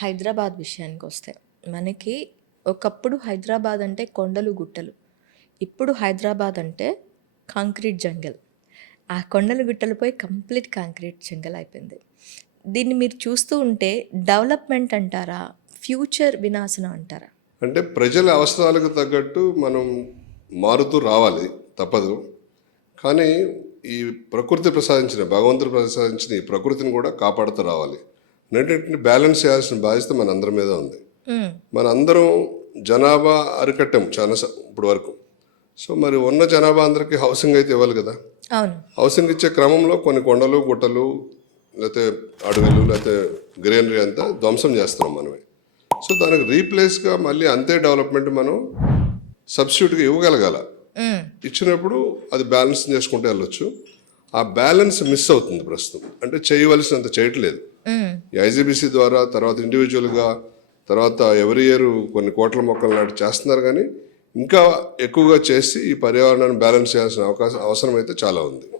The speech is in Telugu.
హైదరాబాద్ విషయానికొస్తే, మనకి ఒకప్పుడు హైదరాబాద్ అంటే కొండలు, గుట్టలు. ఇప్పుడు హైదరాబాద్ అంటే కాంక్రీట్ జంగల్. ఆ కొండలు, గుట్టలు పోయి కంప్లీట్ కాంక్రీట్ జంగల్ అయిపోయింది. దీన్ని మీరు చూస్తూ ఉంటే డెవలప్‌మెంట్ అంటారా? ఫ్యూచర్ వినాశనం అంటారా? అంటే ప్రజల అవసరాలకు తగ్గట్టు మనం మారుతూ రావాలి, తప్పదు. కానీ ఈ ప్రకృతి ప్రసాదించిన, భగవంతుడు ప్రసాదించిన ఈ ప్రకృతిని కూడా కాపాడుతూ రావాలి. ఏంటంటే బ్యాలెన్స్ చేయాల్సిన బాధ్యత మన అందరి మీద ఉంది. మన అందరం జనాభా అరికట్టాం చాలా ఇప్పుడు వరకు. సో మరి ఉన్న జనాభా అందరికీ హౌసింగ్ అయితే ఇవ్వాలి కదా. అవును. హౌసింగ్ ఇచ్చే క్రమంలో కొన్ని కొండలు, గుట్టలు, లేకపోతే అడవులు, లేకపోతే గ్రీనరీ అంతా ధ్వంసం చేస్తున్నాం మనమే. సో దానికి రీప్లేస్గా మళ్ళీ అంతే డెవలప్మెంట్ మనం సబ్స్టిట్యూట్గా ఇవ్వగలగాల. ఇచ్చినప్పుడు అది బ్యాలెన్స్ చేసుకుంటూ వెళ్ళొచ్చు. ఆ బ్యాలెన్స్ మిస్ అవుతుంది ప్రస్తుతం. అంటే చేయవలసినంత చేయట్లేదు. ఈ ఐజీబీసీ ద్వారా, తర్వాత ఇండివిజువల్గా, తర్వాత ఎవరి ఇయర్ కొన్ని కోట్ల మొక్కలు నాటి చేస్తున్నారు. కానీ ఇంకా ఎక్కువగా చేసి ఈ పర్యావరణాన్ని బ్యాలెన్స్ చేయాల్సిన అవసరం అయితే చాలా ఉంది.